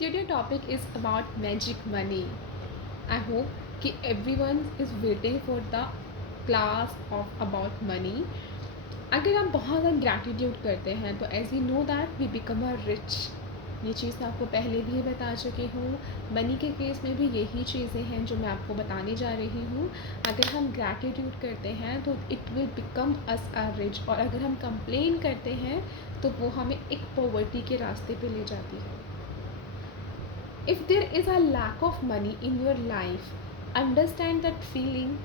Today topic is about magic money. I hope कि everyone is waiting for the class of about money. अगर आप बहुत ज़्यादा gratitude करते हैं तो as we know that we become a rich. ये चीज़ मैं आपको पहले भी बता चुकी हूँ। मनी के केस में भी यही चीज़ें हैं जो मैं आपको बताने जा रही हूँ। अगर हम ग्रैटिट्यूड करते हैं तो it will become us a rich, और अगर हम कंप्लेन करते हैं तो वो हमें एक पॉवर्टी के रास्ते पे ले जाती है। If there is a lack of money in your life, understand that feeling.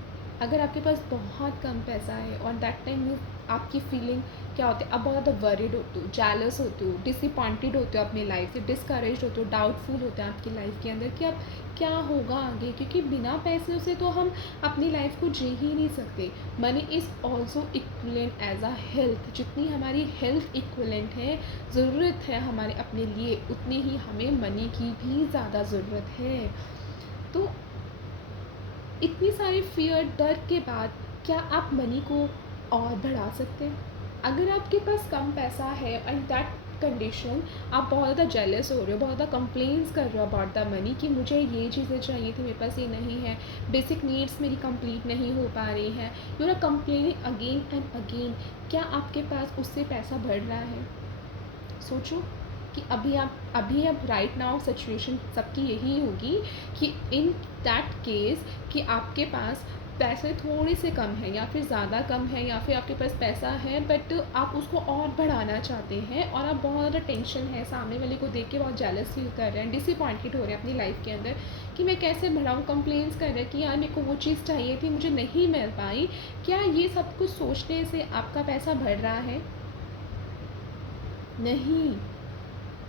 अगर आपके पास बहुत कम पैसा है और दैट टाइम यू, आपकी फीलिंग क्या होती है, अब बहुत ज़्यादा वरीड होते हो, जेलस होते हो, डिसअपॉइंटेड होते हो अपनी लाइफ से, डिस्करेज होते हो, डाउटफुल होते हैं आपकी लाइफ के अंदर कि अब क्या होगा आगे, क्योंकि बिना पैसों से तो हम अपनी लाइफ को जी ही नहीं सकते। Money is also equivalent as a health. जितनी हमारी हेल्थ इक्वलेंट है, ज़रूरत है हमारे अपने लिए, उतनी ही हमें मनी की भी ज़्यादा ज़रूरत है। तो इतनी सारी फियर, डर के बाद क्या आप मनी को और बढ़ा सकते हैं? अगर आपके पास कम पैसा है एंड दैट कंडीशन, आप बहुत ज़्यादा जेलस हो रहे हो, बहुत ज़्यादा कंप्लेंट्स कर रहे हो अबाउट द मनी कि मुझे ये चीज़ें चाहिए थी, मेरे पास ये नहीं है, बेसिक नीड्स मेरी कंप्लीट नहीं हो पा रही हैं, you are complaining again and again, क्या आपके पास उससे पैसा बढ़ रहा है? सोचो कि अभी अब राइट नाउ सिचुएशन सबकी यही होगी कि इन दैट केस कि आपके पास पैसे थोड़े से कम हैं या फिर ज़्यादा कम है, या फिर आपके पास पैसा है बट आप उसको और बढ़ाना चाहते हैं और आप बहुत ज़्यादा टेंशन है, सामने वाले को देख के बहुत जेलस फील कर रहे हैं, डिसअपॉइंटेड हो रहे हैं अपनी लाइफ के अंदर कि मैं कैसे बढ़ाऊँ, कंप्लेंट्स कर रहे हैं कि यार मेरे को वो चीज़ चाहिए थी, मुझे नहीं मिल पाई। क्या ये सब कुछ सोचने से आपका पैसा बढ़ रहा है? नहीं।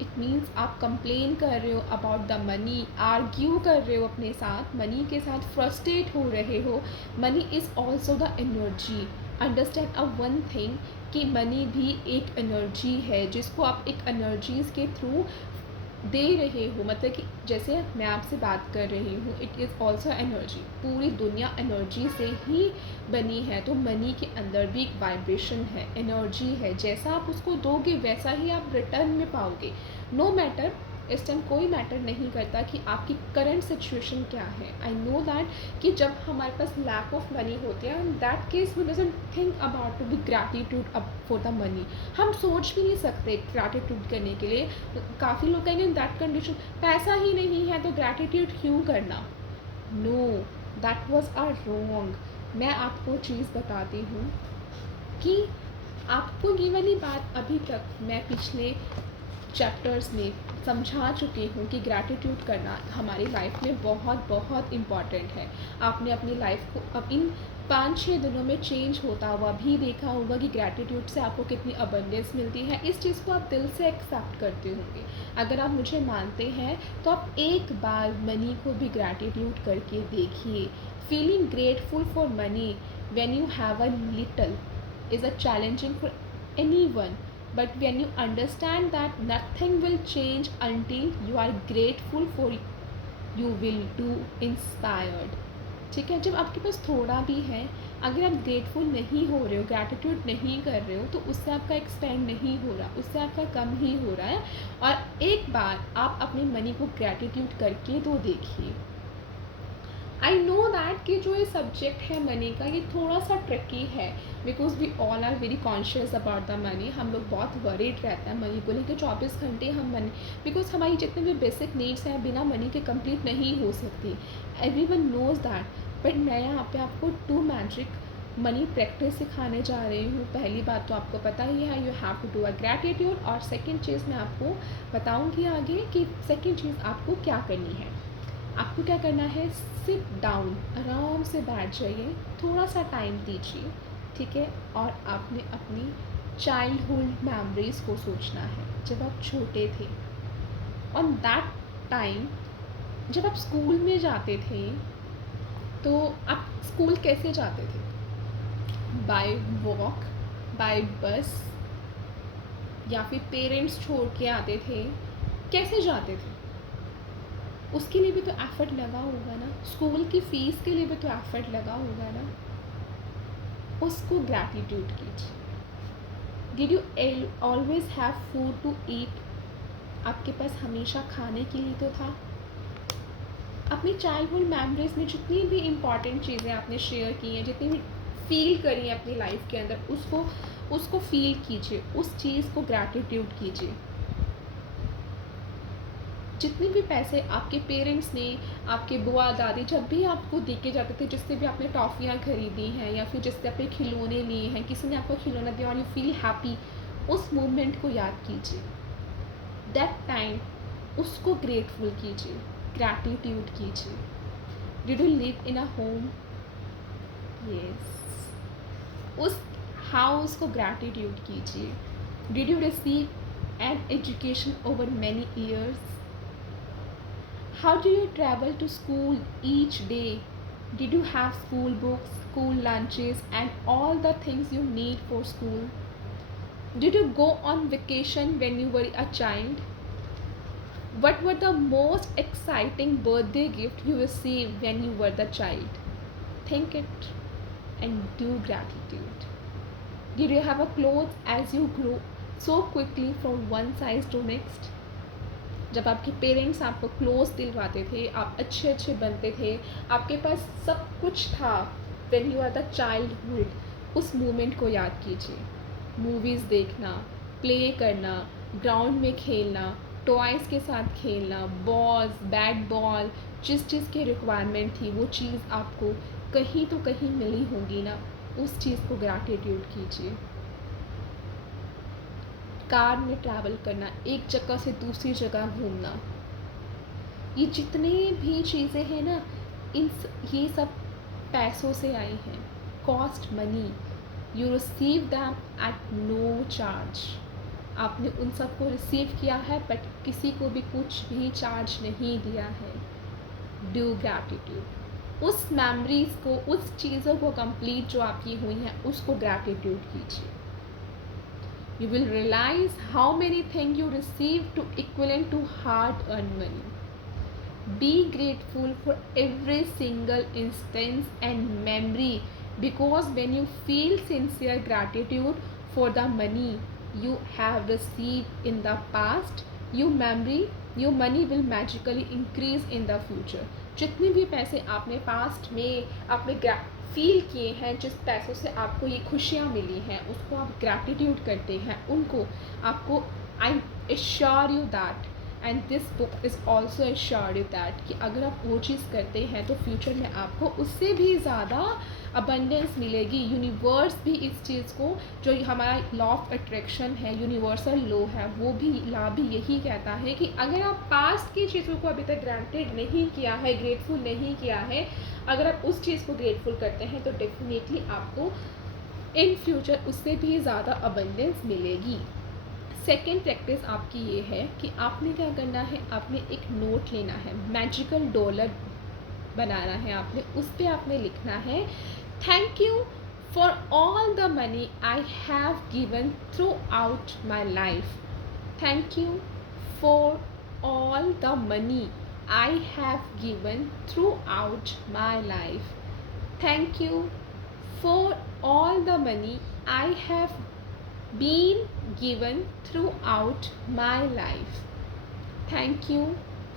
इट मीन्स आप कंप्लेन कर रहे हो अबाउट द मनी, आर्ग्यू कर रहे हो अपने साथ, मनी के साथ फ्रस्ट्रेट हो रहे हो। Money is also the energy. Understand a one thing कि मनी भी एक एनर्जी है जिसको आप एक एनर्जीज़ के थ्रू दे रहे हो, मतलब कि जैसे मैं आपसे बात कर रही हूँ, इट इज़ ऑल्सो एनर्जी। पूरी दुनिया एनर्जी से ही बनी है, तो मनी के अंदर भी एक वाइब्रेशन है, एनर्जी है, जैसा आप उसको दोगे वैसा ही आप रिटर्न में पाओगे। नो मैटर, इस टाइम कोई मैटर नहीं करता कि आपकी करंट सिचुएशन क्या है। आई नो दैट कि जब हमारे पास लैक ऑफ मनी होती है, in that case we doesn't think about to be gratitude up for the money. हम सोच भी नहीं सकते ग्रैटिट्यूड करने के लिए। काफ़ी लोग कहेंगे इन दैट कंडीशन पैसा ही नहीं है तो ग्रैटिट्यूड क्यों करना। No, that was our wrong. मैं आपको चीज़ बताती हूँ कि आपको ये वाली बात अभी तक मैं पिछले चैप्टर्स में समझा चुकी हूँ कि ग्रैटिट्यूड करना हमारी लाइफ में बहुत बहुत इम्पॉर्टेंट है। आपने अपनी लाइफ को अब इन 5-6 दिनों में चेंज होता हुआ भी देखा होगा कि ग्रैटिट्यूड से आपको कितनी अबंडेंस मिलती है। इस चीज़ को आप दिल से एक्सेप्ट करते होंगे। अगर आप मुझे मानते हैं तो आप एक बार मनी को भी ग्रैटिट्यूड करके देखिए। Feeling grateful for money when you have a little is a challenging for anyone, but when you understand that nothing will change until you are grateful for, you will do inspired। ठीक है, जब आपके पास थोड़ा भी है, अगर आप grateful नहीं हो रहे हो, ग्रैटिट्यूड नहीं कर रहे हो, तो उससे आपका एक्सपेंड नहीं हो रहा, उससे आपका कम ही हो रहा है। और एक बार आप अपने मनी को ग्रैटिट्यूड करके तो देखिए। आई नो दैट कि जो ये सब्जेक्ट है मनी का, ये थोड़ा सा ट्रिकी है, because we all are very conscious about the money. हम लोग बहुत वरीड रहते हैं मनी को लेकर, 24 घंटे हम मनी, बिकॉज हमारी जितने भी बेसिक नीड्स हैं बिना मनी के कंप्लीट नहीं हो सकती। Every one knows that. But मैं यहाँ पे आपको टू मैजिक मनी प्रैक्टिस सिखाने जा रही हूँ। पहली बात तो आपको पता ही है, you have to do a gratitude. और सेकेंड चीज़ मैं आपको बताऊँगी आगे कि सेकेंड चीज़ आपको क्या करनी है। आपको क्या करना है, सिट डाउन, आराम से बैठ जाइए, थोड़ा सा टाइम दीजिए, ठीक है। और आपने अपनी चाइल्डहुड मेमोरीज़ को सोचना है, जब आप छोटे थे, ऑन दैट टाइम जब आप स्कूल में जाते थे, तो आप स्कूल कैसे जाते थे? बाय वॉक, बाय बस, या फिर पेरेंट्स छोड़ के आते थे? कैसे जाते थे? उसके लिए भी तो एफ़र्ट लगा होगा ना, स्कूल की फ़ीस के लिए भी तो एफ़र्ट लगा होगा ना। उसको ग्रैटिट्यूड कीजिए। Did you always have food to eat? आपके पास हमेशा खाने के लिए तो था। अपनी चाइल्डहुड मेमोरीज में जितनी भी इम्पॉर्टेंट चीज़ें आपने शेयर की हैं, जितनी भी फील करी हैं अपनी लाइफ के अंदर, उसको फील कीजिए, उस चीज़ को ग्रैटिट्यूड कीजिए। जितने भी पैसे आपके पेरेंट्स ने, आपके बुआ दादी जब भी आपको दे के जाते थे, जिससे भी आपने टॉफ़ियाँ खरीदी हैं या फिर जिससे आपने खिलौने लिए हैं, किसी ने आपको खिलौना दिया और यू फील हैप्पी, उस मोमेंट को याद कीजिए। दैट टाइम उसको ग्रेटफुल कीजिए, ग्रैटिट्यूड कीजिए। Did you live in a home? Yes. उस हाउस को ग्रैटिट्यूड कीजिए। Did you receive an education over many years? How do you travel to school each day? Did you have school books, school lunches, and all the things you need for school? Did you go on vacation when you were a child? What were the most exciting birthday gift you received when you were the child? Think it and do gratitude. Did you have a clothes as you grew so quickly from one size to next? जब आपके parents आपको close दिलवाते थे, आप अच्छे अच्छे बनते थे, आपके पास सब कुछ था, when you are the childhood, उस मोमेंट को याद कीजिए। मूवीज़ देखना, प्ले करना, ग्राउंड में खेलना, टॉयज़ के साथ खेलना, बॉल्स, बैट बॉल, जिस चीज़ की रिक्वायरमेंट थी वो चीज़ आपको कहीं तो कहीं मिली होगी ना, उस चीज़ को ग्रैटिट्यूड कीजिए। कार में ट्रैवल करना, एक जगह से दूसरी जगह घूमना, ये जितने भी चीज़ें हैं ना, ये सब पैसों से आई हैं। Cost money, you receive them at no charge. आपने उन सब को रिसीव किया है बट किसी को भी कुछ भी चार्ज नहीं दिया है। Do gratitude. उस मेमोरीज़ को, उस चीज़ों को कंप्लीट जो आपकी हुई हैं, उसको ग्रैटिट्यूड कीजिए। You will realize how many things you receive to equivalent to hard-earned money. Be grateful for every single instance and memory, because when you feel sincere gratitude for the money you have received in the past, your money will magically increase in the future. जितने भी पैसे आपने past में आपने feel किए हैं, जिस पैसों से आपको ये खुशियाँ मिली हैं, उसको आप ग्रैटिट्यूड करते हैं, उनको आपको, I assure you that and this book is also assure you that कि अगर आप वो चीज़ करते हैं तो फ्यूचर में आपको उससे भी ज़्यादा अबंडेंस मिलेगी। यूनिवर्स भी इस चीज़ को, जो हमारा लॉ ऑफ अट्रैक्शन है, यूनिवर्सल लॉ है, वो भी लॉ भी यही कहता है कि अगर आप पास्ट की चीज़ों को अभी तक ग्रांटेड नहीं किया है, ग्रेटफुल नहीं किया है, अगर आप उस चीज़ को ग्रेटफुल करते हैं तो डेफिनेटली आपको इन फ्यूचर उससे भी ज़्यादा अबंडेंस मिलेगी। सेकेंड प्रैक्टिस आपकी ये है कि आपने क्या करना है, आपने एक नोट लेना है, मैजिकल डॉलर बनाना है आपने, उस पर आपने लिखना है, thank you for all the money I have given through out my life. Thank you for all the money I have given throughout my life. Thank you for all the money I have been given throughout my life. Thank you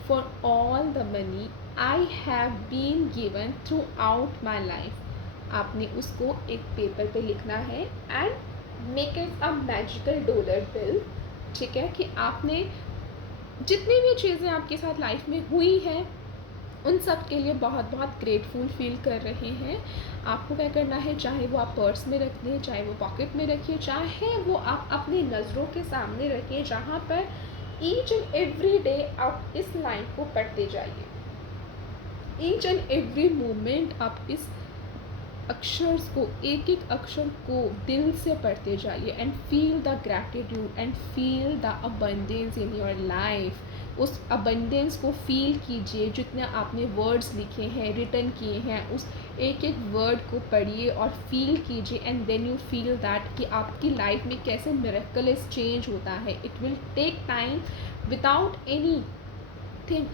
for all the money I have been given throughout my life. आपने उसको एक paper पे लिखना है and make it a magical dollar bill. ठीक है, कि आपने जितनी भी चीज़ें आपके साथ लाइफ में हुई हैं उन सब के लिए बहुत बहुत ग्रेटफुल फील कर रहे हैं। आपको क्या करना है, चाहे वो आप पर्स में रख दें, चाहे वो पॉकेट में रखिए, चाहे वो आप अपनी नज़रों के सामने रखिए, जहाँ पर ईच एंड एवरी डे आप इस लाइन को पढ़ते जाइए। ईच एंड एवरी मोमेंट आप इस अक्षर्स को, एक एक अक्षर को दिल से पढ़ते जाइए and feel the gratitude and feel the abundance in your life. उस अबंडेंस को फील कीजिए, जितने आपने वर्ड्स लिखे हैं, रिटन किए हैं, उस एक एक वर्ड को पढ़िए और फील कीजिए and then you feel that कि आपकी लाइफ में कैसे मिरेकलस चेंज होता है। It will take time without anything.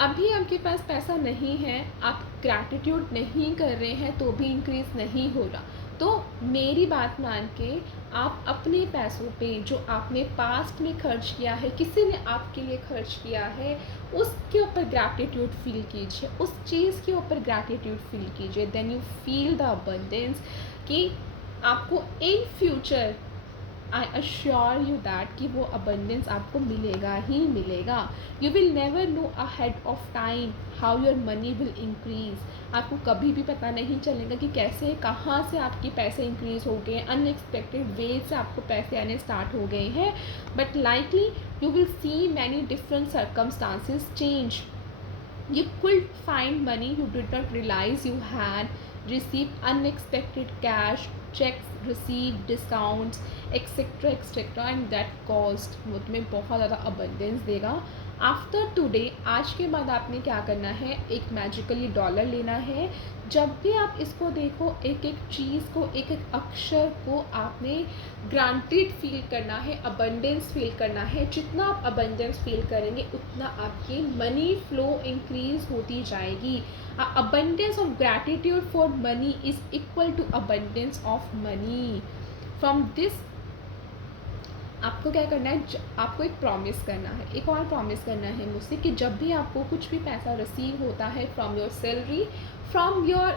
अभी आपके पास पैसा नहीं है, आप ग्रैटिट्यूड नहीं कर रहे हैं तो भी इंक्रीज़ नहीं हो रहा, तो मेरी बात मान के आप अपने पैसों पे जो आपने पास्ट में खर्च किया है, किसी ने आपके लिए खर्च किया है, उसके ऊपर ग्रैटिट्यूड फील कीजिए, उस चीज़ के ऊपर ग्रैटिट्यूड फील कीजिए। Then you feel the abundance कि आपको in future I assure you that कि वो अबंडेंस आपको मिलेगा ही मिलेगा। You will never know ahead of time how your money will increase. आपको कभी भी पता नहीं चलेगा कि कैसे कहाँ से आपके पैसे इंक्रीज हो गए, अनएक्सपेक्टेड वे से आपको पैसे आने स्टार्ट हो गए हैं। But likely you will see many different circumstances change. You could find money you did not realize you had, received unexpected cash, checks received, discounts, etc etc, and that cost वो तुम्हें बहुत ज़्यादा abundance देगा। After today, आज के बाद आपने क्या करना है, एक मैजिकली डॉलर लेना है। जब भी आप इसको देखो, एक एक चीज़ को, एक एक अक्षर को आपने ग्रांटेड फील करना है, अबंडेंस फील करना है। जितना आप अबंडेंस फील करेंगे उतना आपकी मनी फ्लो इंक्रीज होती जाएगी। Abundance of gratitude for money is equal to abundance of money. From this आपको क्या करना है, आपको एक प्रॉमिस करना है, एक और प्रॉमिस करना है मुझसे कि जब भी आपको कुछ भी पैसा रिसीव होता है from your salary, from your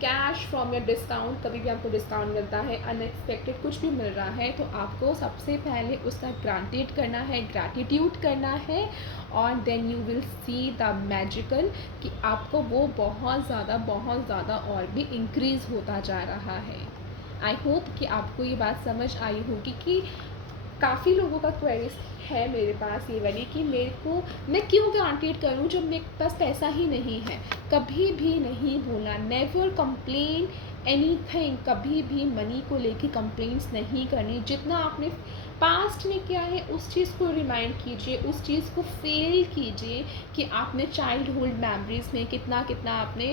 cash, from your discount, कभी भी आपको डिस्काउंट मिलता है, अनएक्सपेक्टेड कुछ भी मिल रहा है, तो आपको सबसे पहले उसका ग्रांटेड करना है, ग्रैटिट्यूड करना है। और then you will see the magical कि आपको वो बहुत ज़्यादा और भी इंक्रीज़ होता जा रहा है। आई होप कि आपको ये बात समझ आई होगी कि काफ़ी लोगों का क्वेरीज है मेरे पास ये वाली कि मेरे को, मैं क्यों ग्रांटेड करूं जब मेरे पास पैसा ही नहीं है। कभी भी नहीं बोलना, नेवर कंप्लेन एनीथिंग, कभी भी मनी को लेके कंप्लेंट्स नहीं करनी। जितना आपने पास्ट में किया है उस चीज़ को रिमाइंड कीजिए, उस चीज़ को फील कीजिए कि आपने चाइल्डहुड मेमोरीज में कितना कितना आपने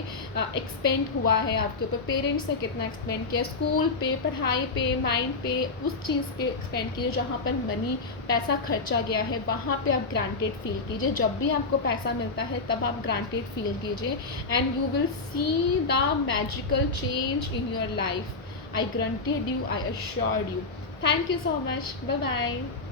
एक्सपेंड हुआ है, आपके ऊपर पेरेंट्स ने कितना एक्सपेंड किया, स्कूल पे, पढ़ाई पे, माइंड पे, उस चीज़ पे एक्सपेंड कीजिए जहाँ पर मनी पैसा खर्चा गया है, वहाँ पे आप ग्रांटेड फील कीजिए। जब भी आपको पैसा मिलता है तब आप ग्रांटेड फील कीजिए, and you will see the magical change in your life. I granted you, I assured you. Thank you so much. Bye bye.